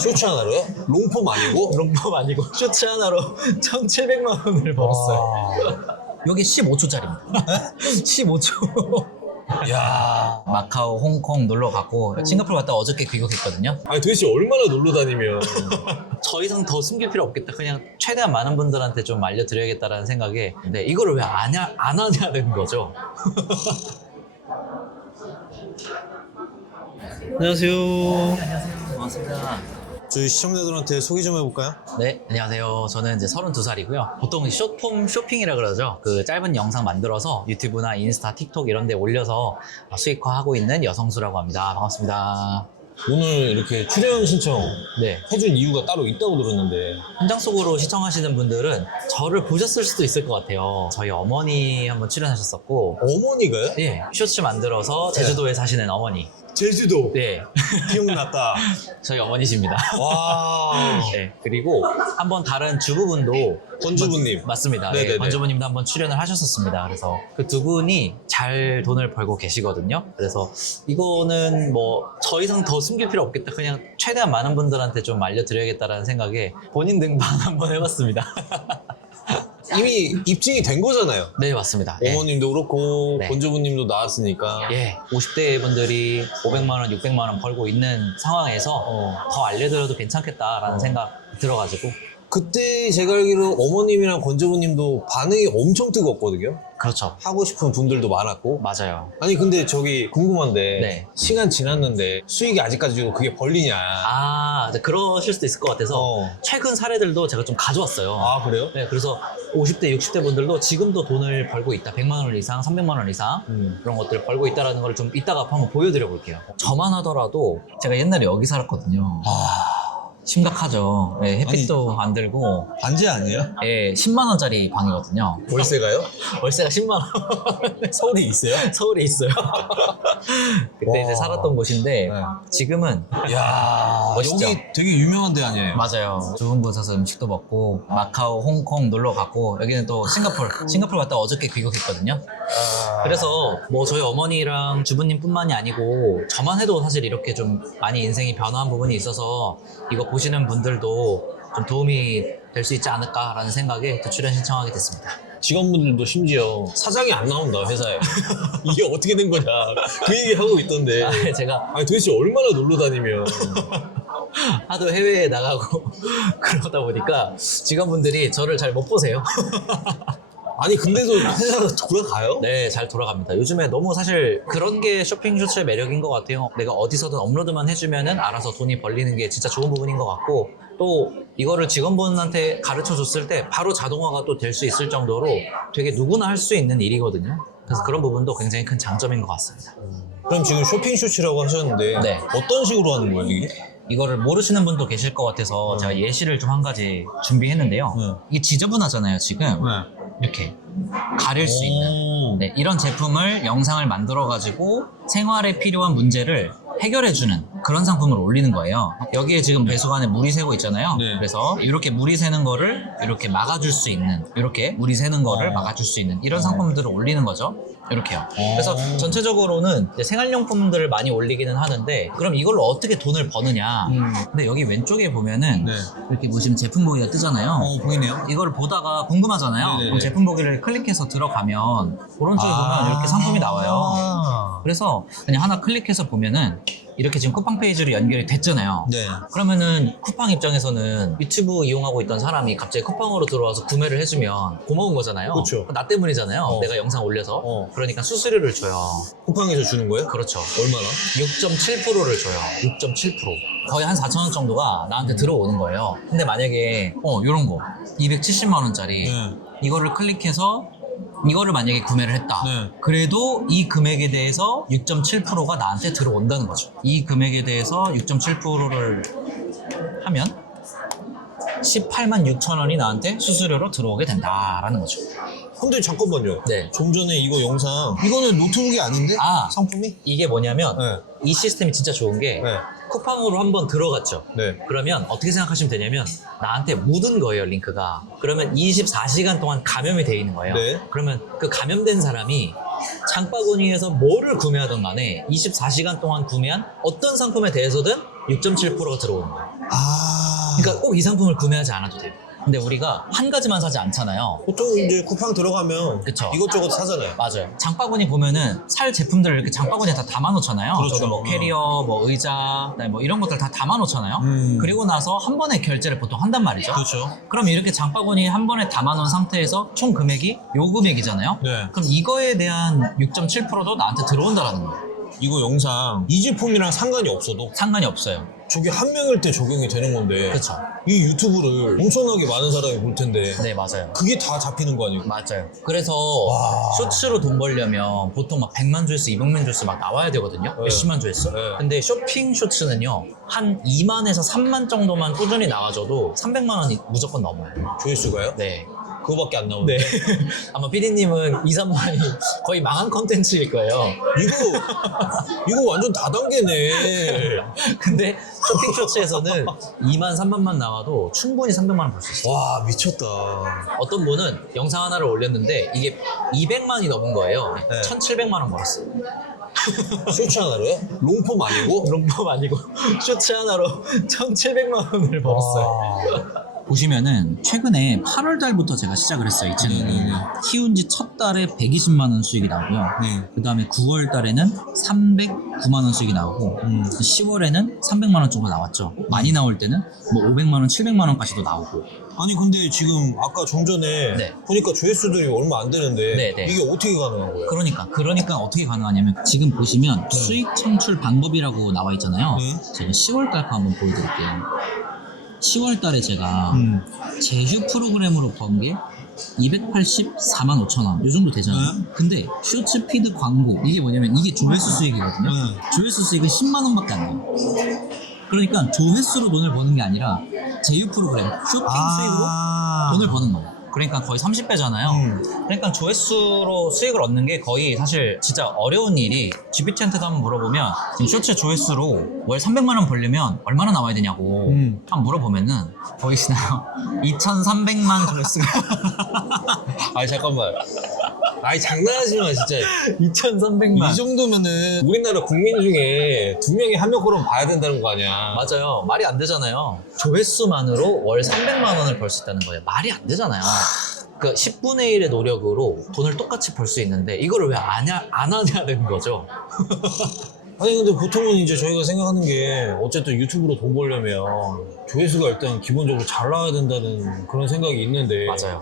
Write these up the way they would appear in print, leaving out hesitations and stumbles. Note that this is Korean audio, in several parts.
쇼츠 하나로요? 롱폼 아니고? 롱폼 아니고 쇼츠 하나로 1,700만 원을 벌었어요. 여기 15초짜리입니다. 15초. 야, 마카오, 홍콩 놀러 갔고 싱가포르 갔다 어저께 귀국했거든요. 아니 도대체 얼마나 놀러 다니면? 더 이상 더 숨길 필요 없겠다. 그냥 최대한 많은 분들한테 좀 알려드려야겠다라는 생각에 근데 이거를 왜 안 하냐는 거죠. 안녕하세요. 안녕하세요. 반갑습니다. 저희 시청자들한테 소개 좀 해볼까요? 네, 안녕하세요. 저는 이제 32살이고요. 보통 숏폼 쇼핑이라 그러죠. 그 짧은 영상 만들어서 유튜브나 인스타, 틱톡 이런 데 올려서 수익화하고 있는 여성수라고 합니다. 반갑습니다. 오늘 이렇게 출연 신청 네. 해준 이유가 따로 있다고 들었는데. 현장 속으로 시청하시는 분들은 저를 보셨을 수도 있을 것 같아요. 저희 어머니 한번 출연하셨었고. 어머니가요? 예, 쇼츠 만들어서 제주도에 사시는 어머니. 제주도. 네. 기억났다. 저희 어머니십니다. 와. 네, 그리고 한번 다른 주부분도 권주부님. 맞습니다. 네네네. 네, 권주부님도 한번 출연을 하셨었습니다. 그래서 그 두 분이 잘 돈을 벌고 계시거든요. 그래서 이거는 뭐 더 이상 더 숨길 필요 없겠다. 그냥 최대한 많은 분들한테 좀 알려드려야겠다라는 생각에 본인 등반 한번 해봤습니다. 이미 입증이 된 거잖아요. 네, 맞습니다. 예. 어머님도 그렇고 네. 권주부님도 나왔으니까. 예, 50대 분들이 500만 원, 600만 원 벌고 있는 상황에서 더 알려드려도 괜찮겠다라는 생각 들어가지고. 그때 제가 알기로 어머님이랑 권주부님도 반응이 엄청 뜨거웠거든요. 그렇죠. 하고 싶은 분들도 많았고. 맞아요. 아니 근데 저기 궁금한데 네. 시간 지났는데 수익이 아직까지도 그게 벌리냐? 아, 이제 그러실 수도 있을 것 같아서 최근 사례들도 제가 좀 가져왔어요. 아 그래요? 네, 그래서 50대, 60대 분들도 지금도 돈을 벌고 있다. 100만 원 이상, 300만 원 이상 그런 것들을 벌고 있다는 걸 좀 이따가 한번 보여드려 볼게요. 저만 하더라도 제가 옛날에 여기 살았거든요. 심각하죠. 예, 햇빛도 안 들고 반지 아니에요? 예, 10만 원짜리 방이거든요. 월세가요? 월세가 10만 원. 서울에 있어요? 서울에 있어요. 그때 와. 이제 살았던 곳인데 네. 지금은 야 멋있죠? 여기 되게 유명한 데 아니에요? 맞아요. 좋은 곳에서 음식도 먹고 마카오, 홍콩 놀러 갔고 여기는 또 싱가포르 갔다 어저께 귀국했거든요. 그래서 뭐 저희 어머니랑 주부님뿐만이 아니고 저만 해도 사실 이렇게 좀 많이 인생이 변화한 부분이 있어서 이거 보시는 분들도 좀 도움이 될 수 있지 않을까라는 생각에 또 출연 신청하게 됐습니다. 직원분들도 심지어 사장이 안 나온다 회사에. 이게 어떻게 된 거냐 그 얘기 하고 있던데. 제가 아니 도대체 얼마나 놀러 다니면. 하도 해외에 나가고 그러다 보니까 직원분들이 저를 잘 못 보세요. 아니 근데도 회사가 돌아가요? 네, 잘 돌아갑니다. 요즘에 너무 사실 그런 게 쇼핑 쇼츠의 매력인 것 같아요. 내가 어디서든 업로드만 해주면은 알아서 돈이 벌리는 게 진짜 좋은 부분인 것 같고 또 이거를 직원분한테 가르쳐 줬을 때 바로 자동화가 또 될 수 있을 정도로 되게 누구나 할 수 있는 일이거든요. 그래서 그런 부분도 굉장히 큰 장점인 것 같습니다. 그럼 지금 쇼핑 쇼츠라고 하셨는데 네. 어떤 식으로 하는 거예요 이게? 이거를 모르시는 분도 계실 것 같아서 제가 예시를 좀 한 가지 준비했는데요. 이게 지저분하잖아요, 지금. 이렇게 가릴 수 있는 네, 이런 제품을 영상을 만들어 가지고 생활에 필요한 문제를 해결해주는 그런 상품을 올리는 거예요. 여기에 지금 배수관에 물이 새고 있잖아요. 네. 그래서 이렇게 물이 새는 거를 이렇게 막아줄 수 있는 이렇게 물이 새는 거를 막아줄 수 있는 이런 상품들을 올리는 거죠. 이렇게요. 그래서 전체적으로는 이제 생활용품들을 많이 올리기는 하는데 그럼 이걸로 어떻게 돈을 버느냐. 근데 여기 왼쪽에 보면은 네. 이렇게 보시면 제품 보기가 뜨잖아요. 보이네요. 이걸 보다가 궁금하잖아요. 네네네. 그럼 제품 보기를 클릭해서 들어가면 오른쪽에 보면 이렇게 상품이 나와요. 그래서 그냥 하나 클릭해서 보면은 이렇게 지금 쿠팡 페이지로 연결이 됐잖아요. 네. 그러면은 쿠팡 입장에서는 유튜브 이용하고 있던 사람이 갑자기 쿠팡으로 들어와서 구매를 해주면 고마운 거잖아요. 그쵸. 나 때문이잖아요. 내가 영상 올려서. 그러니까 수수료를 줘요. 쿠팡에서 주는 거예요? 그렇죠. 얼마나? 6.7%를 줘요. 6.7%. 거의 한 4,000원 정도가 나한테 들어오는 거예요. 근데 만약에 요런 거 270만 원짜리 이거를 클릭해서 이거를 만약에 구매를 했다. 그래도 이 금액에 대해서 6.7%가 나한테 들어온다는 거죠. 이 금액에 대해서 6.7%를 하면 18만 6천 원이 나한테 수수료로 들어오게 된다라는 거죠. 근데 잠깐만요. 네. 좀 전에 이거 영상 이거는 노트북이 아닌데? 상품이? 이게 뭐냐면 이 시스템이 진짜 좋은 게 쿠팡으로 한번 들어갔죠. 그러면 어떻게 생각하시면 되냐면 나한테 묻은 거예요, 링크가. 그러면 24시간 동안 감염이 돼 있는 거예요. 그러면 그 감염된 사람이 장바구니에서 뭐를 구매하든 간에 24시간 동안 구매한 어떤 상품에 대해서든 6.7%가 들어오는 거예요. 그러니까 꼭 이 상품을 구매하지 않아도 돼요. 근데 우리가 한 가지만 사지 않잖아요. 보통 이제 쿠팡 들어가면 그쵸. 이것저것 사잖아요. 맞아요. 장바구니 보면은 살 제품들을 이렇게 장바구니에 다 담아놓잖아요. 그렇죠. 저도 뭐 캐리어, 뭐 의자, 그다음에 뭐 이런 것들 다 담아놓잖아요. 그리고 나서 한 번에 결제를 보통 한단 말이죠. 그렇죠. 그럼 이렇게 장바구니 한 번에 담아놓은 상태에서 총 금액이 요 금액이잖아요. 네. 그럼 이거에 대한 6.7%도 나한테 들어온다라는 거예요. 이거 영상 이 제품이랑 상관이 없어도 상관이 없어요. 저게 한 명일 때 적용이 되는 건데 그렇죠. 이 유튜브를 엄청나게 많은 사람이 볼 텐데 네, 맞아요. 그게 다 잡히는 거 아니에요? 맞아요. 그래서 와. 쇼츠로 돈 벌려면 보통 막 100만 조회수, 200만 조회수 막 나와야 되거든요. 네. 몇십만 조회수. 네. 근데 쇼핑 쇼츠는요. 한 2만에서 3만 정도만 꾸준히 나와줘도 300만 원이 무조건 넘어요. 조회수가요? 네. 그거밖에 안 나오는데 네. 아마 PD님은 2, 3만이 거의 망한 컨텐츠일 거예요. 이거 완전 다단계네. 근데 쇼핑 쇼츠에서는 2만, 3만만 나와도 충분히 300만 원 벌 수 있어요. 와 미쳤다. 어떤 분은 영상 하나를 올렸는데 이게 200만이 넘은 거예요. 네. 1,700만 원 벌었어요. 쇼츠 하나로요? 롱폼 아니고? 롱폼 아니고 쇼츠 하나로 1,700만 원을 벌었어요. 와. 보시면은 최근에 8월 달부터 제가 시작을 했어요. 이 채널을. 키운 지 첫 달에 120만 원 수익이 나오고요. 그 다음에 9월 달에는 309만 원 수익이 나오고 10월에는 300만 원 정도 나왔죠. 많이 나올 때는 뭐 500만 원, 700만 원까지도 나오고. 아니 근데 지금 아까 좀 전에 네. 보니까 조회수들이 얼마 안 되는데 네, 네. 이게 어떻게 가능한 거예요? 그러니까 어떻게 가능하냐면 지금 보시면 수익 창출 방법이라고 나와 있잖아요. 제가 10월 달 거 한번 보여드릴게요. 10월 달에 제가 제휴 프로그램으로 번 게 284만 5천 원. 요 정도 되잖아요. 근데 쇼츠 피드 광고 이게 뭐냐면 이게 조회수 수익이거든요. 조회수 수익은 10만 원밖에 안 나요. 그러니까 조회수로 돈을 버는 게 아니라 제휴 프로그램 쇼핑 수익으로 돈을 버는 거예요. 그러니까 거의 30배잖아요. 그러니까 조회수로 수익을 얻는 게 거의 사실 진짜 어려운 일이 GPT한테도 한번 물어보면 지금 쇼츠 조회수로 월 300만 원 벌려면 얼마나 나와야 되냐고 한번 물어보면은 보이시나요? 2,300만 조회수가 아니 잠깐만. 아니 장난하지 마 진짜. 2,300만 이 정도면은 우리나라 국민 중에 2명이 1명 거럼 봐야 된다는 거 아니야. 맞아요. 말이 안 되잖아요. 조회수만으로 월 300만 원을 벌 수 있다는 거예요. 말이 안 되잖아요. 그 10분의 1의 노력으로 돈을 똑같이 벌 수 있는데 이거를 왜 안 하냐는 거죠. 아니 근데 보통은 이제 저희가 생각하는 게 어쨌든 유튜브로 돈 벌려면 조회수가 일단 기본적으로 잘 나와야 된다는 그런 생각이 있는데 맞아요.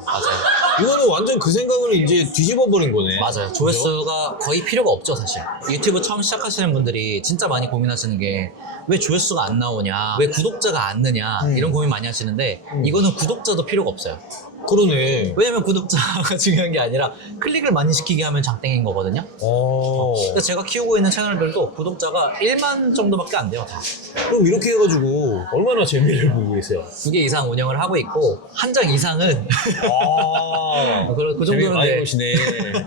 이거는 완전 그 생각을 이제 뒤집어 버린 거네. 맞아요. 조회수가 거의 필요가 없죠, 사실. 유튜브 처음 시작하시는 분들이 진짜 많이 고민하시는 게 왜 조회수가 안 나오냐, 왜 구독자가 안 느냐 이런 고민 많이 하시는데 이거는 구독자도 필요가 없어요. 그러네. 왜냐면 구독자가 중요한 게 아니라 클릭을 많이 시키게 하면 장땡인 거거든요. 그러니까 제가 키우고 있는 채널들도 구독자가 1만 정도밖에 안 돼요, 다. 그럼 이렇게 해가지고 얼마나 재미를 보고 계세요? 2개 이상 운영을 하고 있고 한 장 이상은 그 재미 정도는 많이 네, 보시네.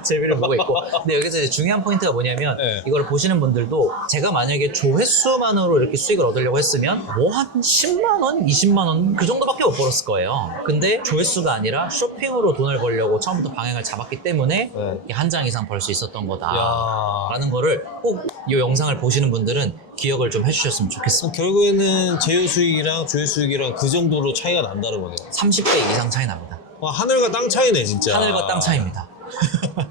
재미를 보고 있고. 근데 여기서 이제 중요한 포인트가 뭐냐면 네. 이걸 보시는 분들도 제가 만약에 조회수만으로 이렇게 수익을 얻으려고 했으면 뭐 한 10만 원, 20만 원 그 정도밖에 못 벌었을 거예요. 근데 조회수가 아니라 쇼핑으로 돈을 벌려고 처음부터 방향을 잡았기 때문에 네. 한 장 이상 벌 수 있었던 야. 거다라는 거를 꼭 이 영상을 보시는 분들은 기억을 좀 해주셨으면 좋겠습니다. 결국에는 제휴 수익이랑 조회 수익이랑 그 정도로 차이가 난다는 거네요. 30배 이상 차이 납니다. 와, 하늘과 땅 차이네 진짜. 하늘과 땅 차이입니다.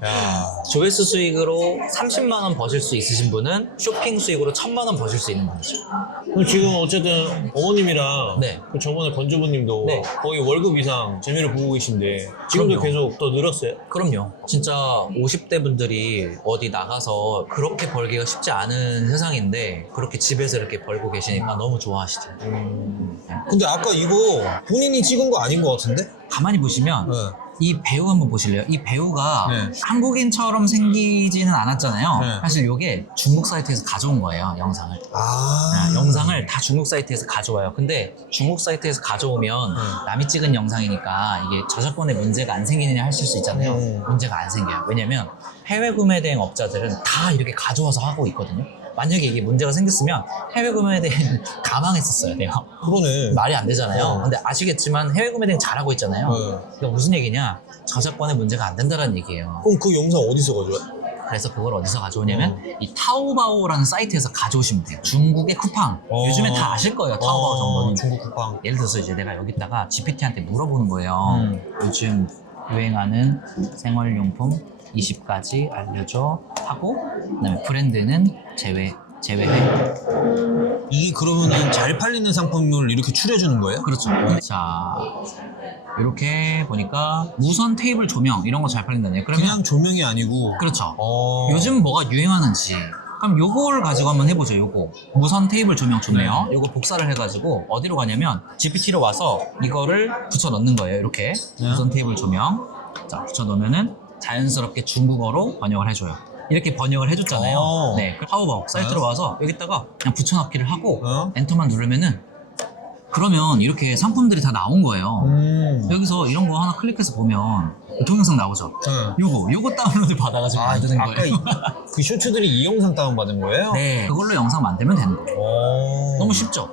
야. 조회수 수익으로 30만 원 버실 수 있으신 분은 쇼핑 수익으로 1,000만 원 버실 수 있는 분이죠. 그럼 지금 어쨌든 어머님이랑 네. 그 저번에 건조부님도 네. 거의 월급 이상 재미를 보고 계신데 지금도 그럼요. 계속 더 늘었어요? 그럼요. 진짜 50대 분들이 어디 나가서 그렇게 벌기가 쉽지 않은 세상인데 그렇게 집에서 이렇게 벌고 계시니까 너무 좋아하시죠. 근데 아까 이거 본인이 찍은 거 아닌 것 같은데? 가만히 보시면 네. 이 배우 한번 보실래요? 이 배우가 네. 한국인처럼 생기지는 않았잖아요. 네. 사실 이게 중국 사이트에서 가져온 거예요, 영상을. 영상을 다 중국 사이트에서 가져와요. 근데 중국 사이트에서 가져오면 남이 찍은 영상이니까 이게 저작권에 문제가 안 생기느냐 하실 수 있잖아요. 문제가 안 생겨요. 왜냐면 해외 구매 대행 업자들은 다 이렇게 가져와서 하고 있거든요. 만약에 이게 문제가 생겼으면 해외 구매 대행 가망했었어야 돼요. 그러네. 말이 안 되잖아요. 근데 아시겠지만 해외 구매 대행 잘하고 있잖아요. 그러니까 무슨 얘기냐? 저작권에 문제가 안 된다는 얘기예요. 그럼 그 영상 어디서 가져와? 그래서 그걸 어디서 가져오냐면 이 타오바오라는 사이트에서 가져오시면 돼요. 중국의 쿠팡. 요즘에 다 아실 거예요. 타오바오 정도는. 중국 쿠팡. 예를 들어서 이제 내가 여기다가 GPT한테 물어보는 거예요. 요즘 유행하는 생활용품 20가지 알려줘 하고, 그다음에 브랜드는 제외해. 이게 그러면은 잘 팔리는 상품을 이렇게 추려주는 거예요? 그렇죠. 자, 이렇게 보니까 무선 테이블 조명 이런 거 잘 팔린다네요. 그러면 그냥 조명이 아니고. 그렇죠. 어. 요즘 뭐가 유행하는지. 그럼 요거를 가지고 한번 해보죠. 요거 무선 테이블 조명 좋네요. 요거 복사를 해가지고 어디로 가냐면 GPT로 와서 이거를 붙여 넣는 거예요. 이렇게 무선 테이블 조명. 자, 붙여 넣으면은 자연스럽게 중국어로 번역을 해줘요. 이렇게 번역을 해줬잖아요. 네, 타오바오 사이트로 와서 여기다가 그냥 붙여넣기를 하고 엔터만 누르면은, 그러면 이렇게 상품들이 다 나온 거예요. 여기서 이런 거 하나 클릭해서 보면 동영상 나오죠. 요거 다운로드 받아가지고 만드는 거예요. 그 쇼츠들이 이 영상 다운받은 거예요? 네, 그걸로 영상 만들면 되는 거예요. 너무 쉽죠?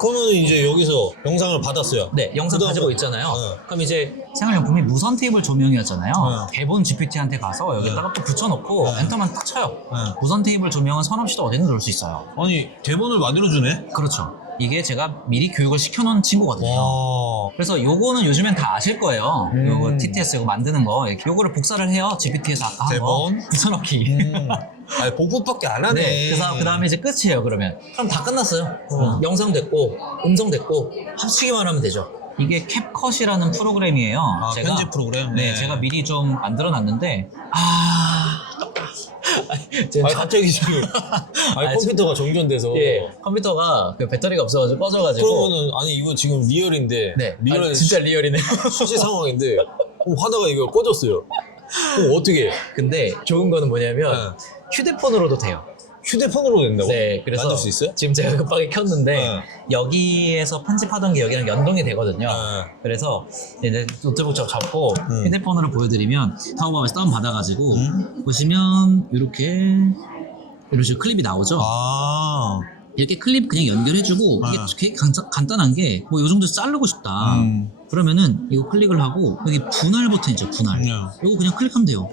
그러면 이제 여기서 영상을 받았어요. 네, 영상 가지고 있잖아요. 네. 그럼 이제 생활용품이 무선 테이블 조명이었잖아요. 대본 GPT한테 가서 여기다가 또 붙여놓고 엔터만 딱 쳐요. 무선 테이블 조명은 선 없이도 어디든 놓을 수 있어요. 아니, 대본을 만들어주네? 그렇죠. 이게 제가 미리 교육을 시켜놓은 친구거든요. 와. 그래서 요거는 요즘엔 다 아실 거예요. 요거 TTS 이거 만드는 거. 이렇게 요거를 복사를 해요. GPT에서 아까 한 거. 대본? 붙여넣기. 아니, 복붙밖에 안 하네. 네, 그 다음에 이제 끝이에요, 그러면. 그럼 다 끝났어요. 영상 됐고, 음성 됐고, 합치기만 하면 되죠. 이게 캡컷이라는 프로그램이에요. 아, 편집 프로그램? 네, 제가 미리 좀 만들어 놨는데, 아니, 갑자기 지금. 아니, 컴퓨터가 정전돼서. 예, 컴퓨터가 그 배터리가 없어가지고 꺼져가지고. 그러면은, 아니, 이거 지금 리얼인데. 네, 리얼 진짜 리얼이네. 수시 상황인데. 하다가 이거 꺼졌어요. 그럼 어떻게 해? 근데 좋은 거는 뭐냐면, 휴대폰으로도 돼요. 휴대폰으로 된다고? 네, 그래서 만들 수 있어요? 지금 제가 급하게 켰는데 여기에서 편집하던 게 여기랑 연동이 되거든요. 그래서 이제 노트북처럼 잡고 휴대폰으로 보여드리면 타오바오에서 다운 받아가지고 보시면 이렇게 이런 식으로 클립이 나오죠. 아. 이렇게 클립 그냥 연결해주고 이게 되게 간단한 게 뭐 이 정도에서 자르고 싶다. 그러면은 이거 클릭을 하고 여기 분할 버튼 있죠, 분할. 이거 그냥 클릭하면 돼요.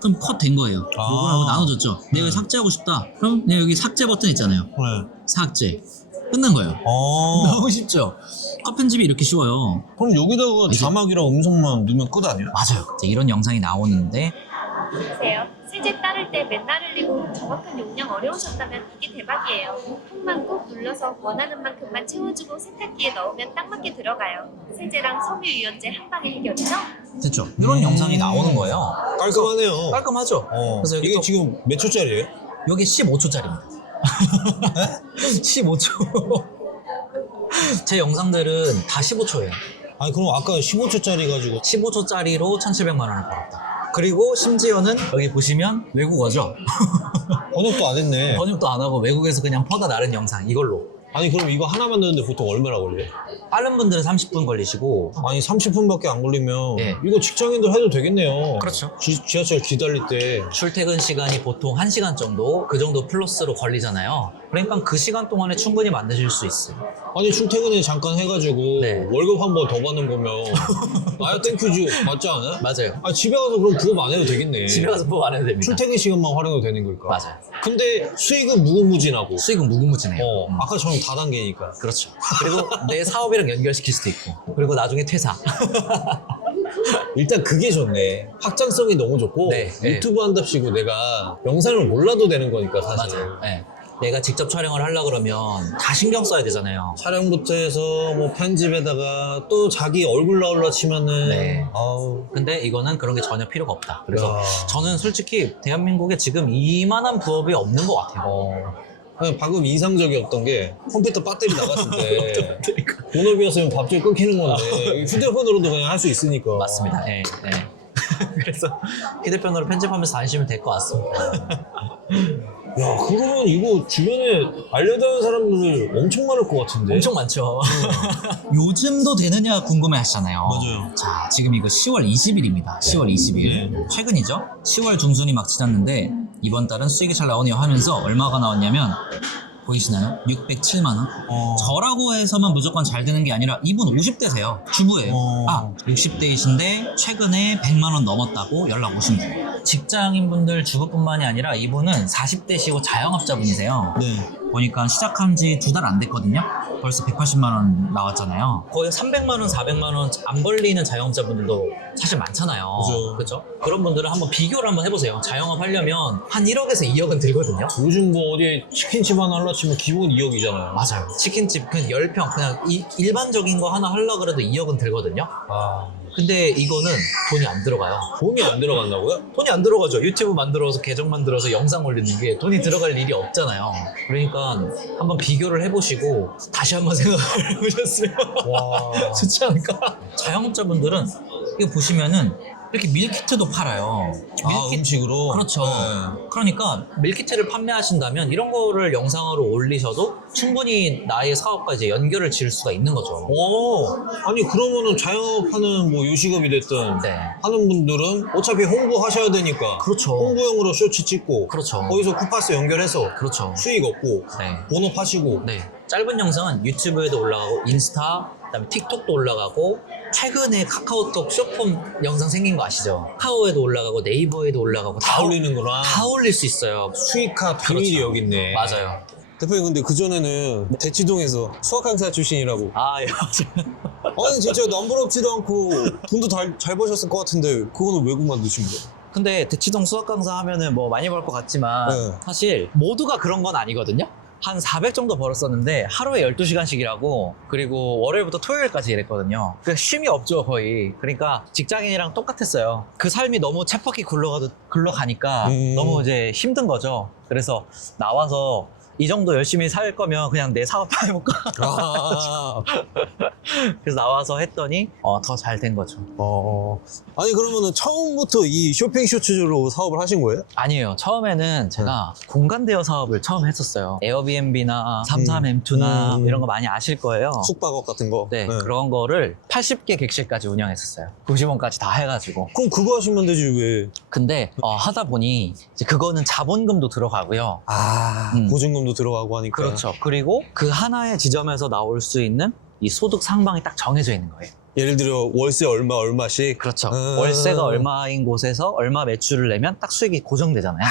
그럼 컷 된 거예요. 요거하고 나눠졌죠. 내가 이거 삭제하고 싶다. 그럼 내가 여기 삭제 버튼 있잖아요. 삭제. 끝난 거예요. 너무 쉽죠? 컷 편집이 이렇게 쉬워요. 그럼 여기다가 자막이랑 음성만 넣으면 끝 아니야? 맞아요. 이제 이런 영상이 나오는데 보세요. 세제 따를 때 맨날 흘리고 정확한 용량 어려우셨다면 이게 대박이에요. 통만 꾹 눌러서 원하는 만큼만 채워주고 세탁기에 넣으면 딱 맞게 들어가요. 세제랑 섬유유연제 한 방에 해결이죠? 됐죠? 이런 영상이 나오는 거예요. 깔끔하네요. 깔끔하죠? 그래서 여기 이게 또 지금 몇 초짜리예요? 여기 15초짜리입니다. 15초. 제 영상들은 다 15초예요. 아니, 그럼 아까 15초짜리 가지고 15초짜리로 1,700만 원을 벌었다. 그리고 심지어는 여기 보시면 외국어죠. 번역도 안 했네. 번역도 안 하고 외국에서 그냥 퍼다 나른 영상 이걸로. 아니, 그럼 이거 하나 만드는데 보통 얼마나 걸려? 빠른 분들은 30분 걸리시고. 아니, 30분밖에 안 걸리면 네. 이거 직장인들 해도 되겠네요. 그렇죠. 지하철 기다릴 때. 출퇴근 시간이 보통 1시간 정도, 그 정도 플러스로 걸리잖아요. 그러니까 그 시간 동안에 충분히 만드실 수 있어요. 아니, 출퇴근에 잠깐 해가지고 네. 월급 한 번 더 받는 거면 아야 땡큐지 맞지 않아요? 맞아요. 아, 집에 가서 그럼 부업 안 해도 되겠네. 집에 가서 뭐 안 해도 됩니다. 출퇴근 시간만 활용해도 되는 거니까. 맞아요. 근데 수익은 무궁무진하고. 수익은 무궁무진해요. 아까처럼 다단계니까. 그렇죠. 그리고 내 사업이랑 연결시킬 수도 있고. 그리고 나중에 퇴사. 일단 그게 좋네. 확장성이 너무 좋고 네, 네. 유튜브 한답시고 내가 영상을 몰라도 되는 거니까 사실. 맞아요. 네. 내가 직접 촬영을 하려고 그러면 다 신경 써야 되잖아요. 촬영부터 해서 뭐 편집에다가 또 자기 얼굴 나올라 치면은 네. 아우. 근데 이거는 그런 게 전혀 필요가 없다. 그래서 야. 저는 솔직히 대한민국에 지금 이만한 부업이 없는 것 같아요. 아니, 방금 이상적이었던 게 컴퓨터 배터리 나갔을 때 본업이었으면 밥줄 끊기는 건데 휴대폰으로도 그냥 할 수 있으니까. 맞습니다. 네, 네. 그래서 휴대폰으로 편집하면서 다니시면 될 것 같습니다. 야, 그러면 이거 주변에 알려다는 사람들 엄청 많을 것 같은데? 엄청 많죠. 요즘도 되느냐 궁금해 하시잖아요. 맞아요. 자, 지금 이거 10월 20일입니다. 10월 20일. 네. 최근이죠? 10월 중순이 막 지났는데 이번 달은 수익이 잘 나오네요 하면서 얼마가 나왔냐면 보이시나요? 607만 원. 어. 저라고 해서만 무조건 잘 되는 게 아니라 이분 50대세요. 주부예요. 어. 60대이신데 최근에 100만 원 넘었다고 연락 오신 분. 직장인분들 주부뿐만이 아니라 이분은 40대시고 자영업자분이세요. 네. 보니까 시작한 지 2달 안 됐거든요. 벌써 180만 원 나왔잖아요. 거의 300만 원, 400만 원 안 벌리는 자영업자분들도 사실 많잖아요. 그죠. 그렇죠? 그런 분들은 한번 비교를 한번 해보세요. 자영업 하려면 한 1억에서 2억은 들거든요. 요즘 뭐 어디에 치킨집 하나 하려 치면 기본 2억이잖아요. 맞아요. 치킨집 그냥 10평 그냥 일반적인 거 하나 하려고 그래도 2억은 들거든요. 아, 근데 이거는 돈이 안 들어가요. 돈이 안 들어간다고요? 돈이 안 들어가죠. 유튜브 만들어서 계정 만들어서 영상 올리는 게 돈이 들어갈 일이 없잖아요. 그러니까 한번 비교를 해보시고 다시 한번 생각을 해보셨으면 와. 좋지 않을까? 자영업자분들은 이거 보시면은 이렇게 밀키트도 팔아요. 아, 음식으로? 그렇죠. 네. 그러니까 밀키트를 판매하신다면 이런 거를 영상으로 올리셔도 충분히 나의 사업과 이제 연결을 지을 수가 있는 거죠. 오, 아니 그러면은 자영업하는 뭐 요식업이 됐든 네. 하는 분들은 어차피 홍보하셔야 되니까 그렇죠. 홍보용으로 쇼츠 찍고 그렇죠. 거기서 쿠파스 연결해서 그렇죠. 수익 얻고 네. 본업하시고 네. 짧은 영상은 유튜브에도 올라가고 인스타, 그다음에 틱톡도 올라가고 최근에 카카오톡 쇼폼 영상 생긴 거 아시죠? 카카오에도 올라가고 네이버에도 올라가고 다 올리는구나. 다 올릴 수 있어요. 수익화 비밀이 그렇죠. 여기 있네. 맞아요. 대표님 근데 그전에는 대치동에서 수학 강사 출신이라고. 아, 예, 맞아요. 아니 진짜 남부럽지도 않고 돈도 잘 버셨을 것 같은데 그거는 왜 그만두신 거예요? 근데 대치동 수학 강사 하면은 뭐 많이 벌 것 같지만 네. 사실 모두가 그런 건 아니거든요. 한 400 정도 벌었었는데 하루에 12시간씩 일하고 그리고 월요일부터 토요일까지 일했거든요. 그러니까 쉼이 없죠 거의. 그러니까 직장인이랑 똑같았어요. 그 삶이 너무 쳇바퀴 굴러가니까 너무 이제 힘든 거죠. 그래서 나와서 이 정도 열심히 살 거면 그냥 내 사업 해볼까? 아, 그래서 나와서 했더니 더 잘 된 거죠. 아니 그러면은 처음부터 이 쇼핑 쇼츠로 사업을 하신 거예요? 아니에요. 처음에는 제가 공간 대여 사업을 처음 했었어요. 에어비앤비나 33M2나 이런 거 많이 아실 거예요. 숙박업 같은 거. 네, 그런 거를 80개 객실까지 운영했었어요. 90원까지 다 해가지고. 그럼 그거 하시면 되지 왜? 근데 하다 보니 이제 그거는 자본금도 들어가고요. 보증금도 들어가고 하니까. 그렇죠. 그리고 그 하나의 지점에서 나올 수 있는 이 소득 상방이 딱 정해져 있는 거예요. 예를 들어 월세 얼마씩. 그렇죠. 월세가 얼마인 곳에서 얼마 매출을 내면 딱 수익이 고정되잖아요.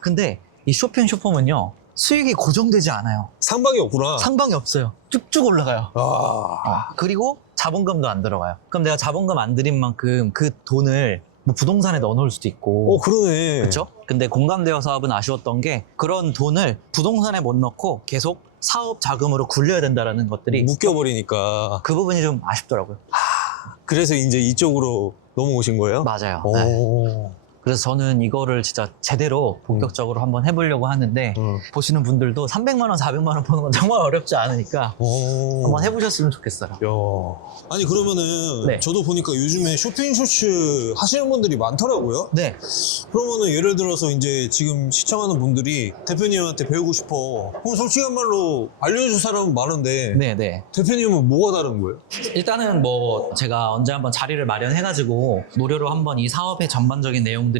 근데 이 쇼핑쇼폼은요 수익이 고정되지 않아요. 상방이 없구나. 상방이 없어요. 쭉쭉 올라가요. 아, 그리고 자본금도 안 들어가요. 그럼 내가 자본금 안 들인 만큼 그 돈을 뭐 부동산에 넣어놓을 수도 있고. 그러네. 그렇죠? 근데 공감대여 사업은 아쉬웠던 게 그런 돈을 부동산에 못 넣고 계속 사업 자금으로 굴려야 된다는 것들이 묶여버리니까. 그 부분이 좀 아쉽더라고요. 그래서 이제 이쪽으로 넘어오신 거예요? 맞아요. 네. 오. 그래서 저는 이거를 진짜 제대로 본격적으로 한번 해보려고 하는데 보시는 분들도 300만 원, 400만 원 버는 건 정말 어렵지 않으니까 한번 해보셨으면 좋겠어요. 야. 아니 그러면은 네. 저도 보니까 요즘에 쇼핑 쇼츠 하시는 분들이 많더라고요. 네. 그러면은 예를 들어서 이제 지금 시청하는 분들이 대표님한테 배우고 싶어. 그럼 솔직한 말로 알려줄 사람은 많은데 네. 대표님은 뭐가 다른 거예요? 일단은 뭐 제가 언제 한번 자리를 마련해가지고 무료로 한번 이 사업의 전반적인 내용들이랑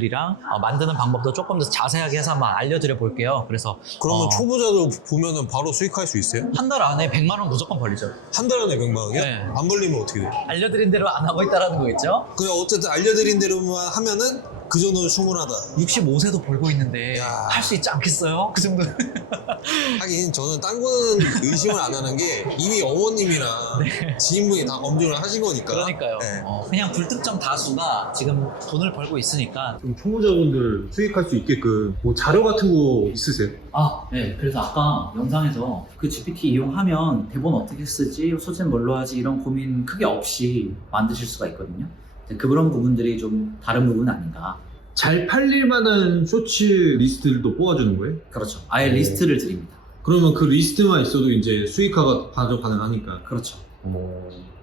만드는 방법도 조금 더 자세하게 해서 한번 알려드려 볼게요. 그래서 그러면 초보자도 보면은 바로 수익할 수 있어요? 한 달 안에 100만 원 무조건 벌리죠. 한 달 안에 100만 원이요? 네. 안 벌리면 어떻게 돼요? 알려드린 대로 안 하고 있다라는 거 있죠? 그냥 어쨌든 알려드린 대로만 하면은 그 정도는 충분하다. 65세도 벌고 있는데 야. 할 수 있지 않겠어요? 그 정도는. 하긴 저는 딴 거는 의심을 안 하는 게 이미 어머님이랑 지인분이 다 검증을 하신 거니까. 그러니까요. 네. 그냥 불특정 다수가 지금 돈을 벌고 있으니까. 좀 초보자분들 수익할 수 있게끔 뭐 자료 같은 거 있으세요? 네. 그래서 아까 영상에서 그 GPT 이용하면 대본 어떻게 쓰지, 소재는 뭘로 하지 이런 고민 크게 없이 만드실 수가 있거든요. 그런 부분들이 좀 다른 부분 아닌가. 잘 팔릴 만한 쇼츠 리스트들도 뽑아주는 거예요? 그렇죠. 아예 리스트를 드립니다. 그러면 그 리스트만 있어도 이제 수익화가 바로 가능하니까. 그렇죠.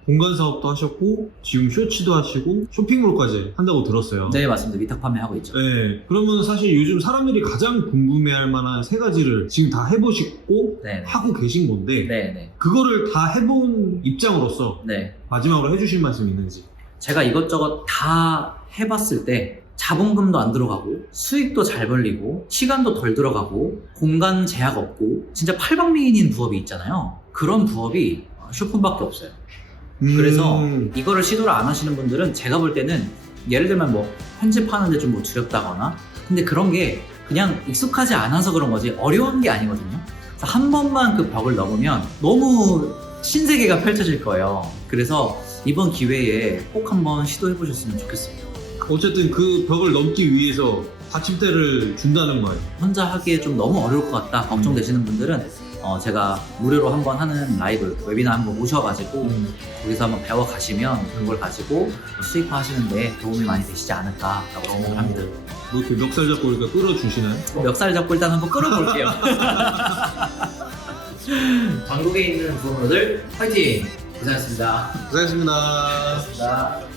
공간 사업도 하셨고 지금 쇼츠도 하시고 쇼핑몰까지 한다고 들었어요. 네, 맞습니다. 위탁 판매하고 있죠. 네. 그러면 사실 요즘 사람들이 가장 궁금해할 만한 세 가지를 지금 다 해보시고 네. 하고 계신 건데 네. 그거를 다 해본 입장으로서 네. 마지막으로 해주실 말씀 있는지. 제가 이것저것 다 해봤을 때 자본금도 안 들어가고 수익도 잘 벌리고 시간도 덜 들어가고 공간 제약 없고 진짜 팔방미인인 부업이 있잖아요. 그런 부업이 쇼폼밖에 없어요. 그래서 이거를 시도를 안 하시는 분들은 제가 볼 때는 예를 들면 뭐 편집하는데 좀 뭐 두렵다거나 근데 그런 게 그냥 익숙하지 않아서 그런 거지 어려운 게 아니거든요. 그래서 한 번만 그 벽을 넘으면 너무 신세계가 펼쳐질 거예요. 그래서 이번 기회에 꼭 한번 시도해 보셨으면 좋겠습니다. 어쨌든 그 벽을 넘기 위해서 받침대를 준다는 거예요. 혼자 하기에 좀 너무 어려울 것 같다 걱정되시는 분들은 제가 무료로 한번 하는 라이브 웨비나 한번 모셔가지고 거기서 한번 배워가시면 그걸 가지고 수익화 하시는데 도움이 많이 되시지 않을까라고 생각을 합니다. 뭐 이렇게 멱살 잡고 이렇게 끌어주시나요? 멱살 잡고 일단 한번 끌어볼게요. 전국에 있는 부모들 화이팅! 고생하셨습니다. 고생하셨습니다. 고생하셨습니다.